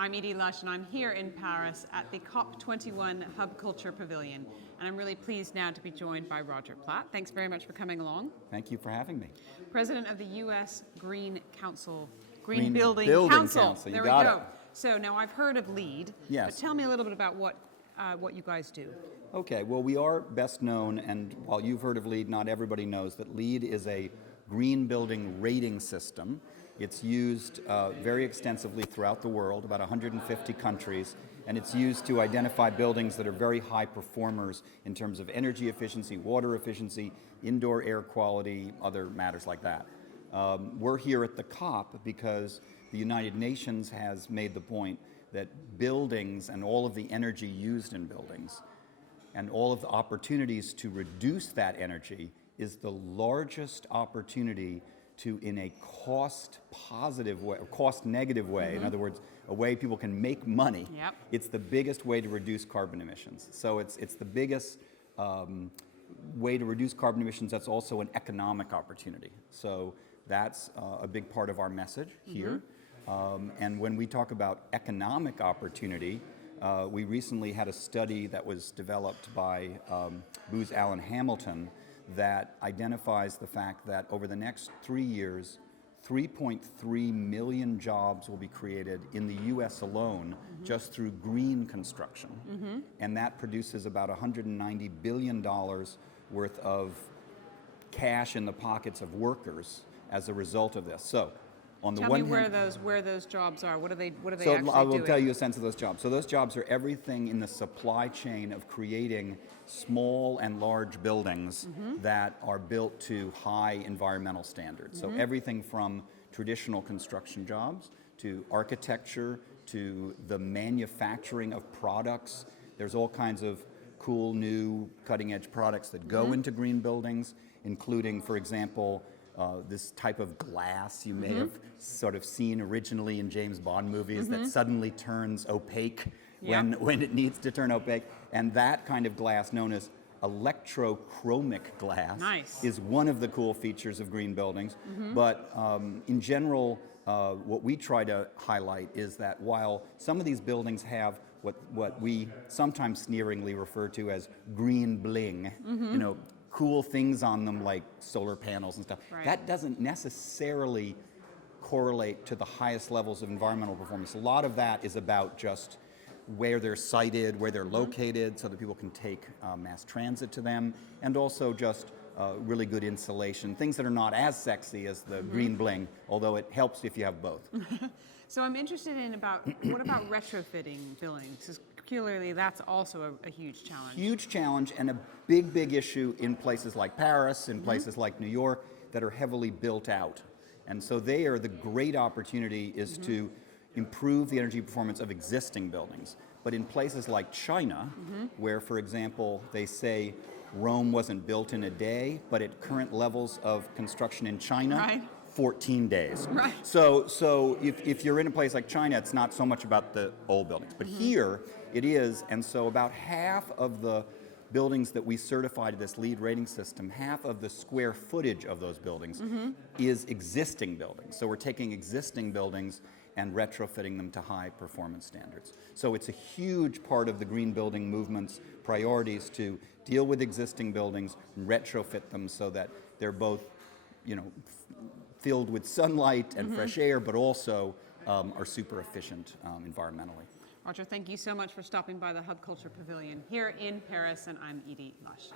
I'm Edie Lush, and I'm here in Paris at the COP21 Hub Culture Pavilion. And I'm really pleased now to be joined by Roger Platt. Thanks very much for coming along. Thank you for having me. President of the U.S. Green Building Council. You There got we go. it. So now I've heard of LEED, Yes. but tell me a little bit about what you guys do. Okay, well, we are best known, and while you've heard of LEED, not everybody knows that LEED is a green building rating system. It's used very extensively throughout the world, about 150 countries, and it's used to identify buildings that are very high performers in terms of energy efficiency, water efficiency, indoor air quality, other matters like that. We're here at the COP because the United Nations has made the point that buildings and all of the energy used in buildings and all of the opportunities to reduce that energy is the largest opportunity to, in a cost-positive way, or cost-negative way, in other words, a way people can make money, it's the biggest way to reduce carbon emissions. So it's the biggest way to reduce carbon emissions that's also an economic opportunity. So that's a big part of our message here. And when we talk about economic opportunity, we recently had a study that was developed by Booz Allen Hamilton that identifies the fact that over the next 3 years, 3.3 million jobs will be created in the US alone just through green construction. And that produces about $190 billion worth of cash in the pockets of workers as a result of this. So, on the Tell one me hand, where those jobs are. What are they actually so doing? I will tell you a sense of those jobs. So those jobs are everything in the supply chain of creating small and large buildings that are built to high environmental standards. So everything from traditional construction jobs to architecture to the manufacturing of products. There's all kinds of cool new cutting edge products that go into green buildings, including, for example, this type of glass you may have sort of seen originally in James Bond movies that suddenly turns opaque when it needs to turn opaque. And that kind of glass, known as electrochromic glass, is one of the cool features of green buildings. But in general, what we try to highlight is that while some of these buildings have what we sometimes sneeringly refer to as green bling, you know, cool things on them like solar panels and stuff. That doesn't necessarily correlate to the highest levels of environmental performance. A lot of that is about just where they're sited, where they're located, so that people can take mass transit to them, and also just really good insulation, things that are not as sexy as the green bling, although it helps if you have both. So I'm interested in what about retrofitting buildings? Because clearly that's also a huge challenge. Huge challenge and a big, big issue in places like Paris, in places like New York that are heavily built out. And so there, the great opportunity is to improve the energy performance of existing buildings. But in places like China, where, for example, they say Rome wasn't built in a day, but at current levels of construction in China, 14 days. So if you're in a place like China, it's not so much about the old buildings. But here, it is, and so about half of the buildings that we certify to this LEED rating system, half of the square footage of those buildings is existing buildings. So we're taking existing buildings and retrofitting them to high performance standards. So it's a huge part of the green building movement's priorities to deal with existing buildings and retrofit them so that they're both, you know, filled with sunlight and fresh air, but also are super efficient environmentally. Roger, thank you so much for stopping by the Hub Culture Pavilion here in Paris, and I'm Edie Lush.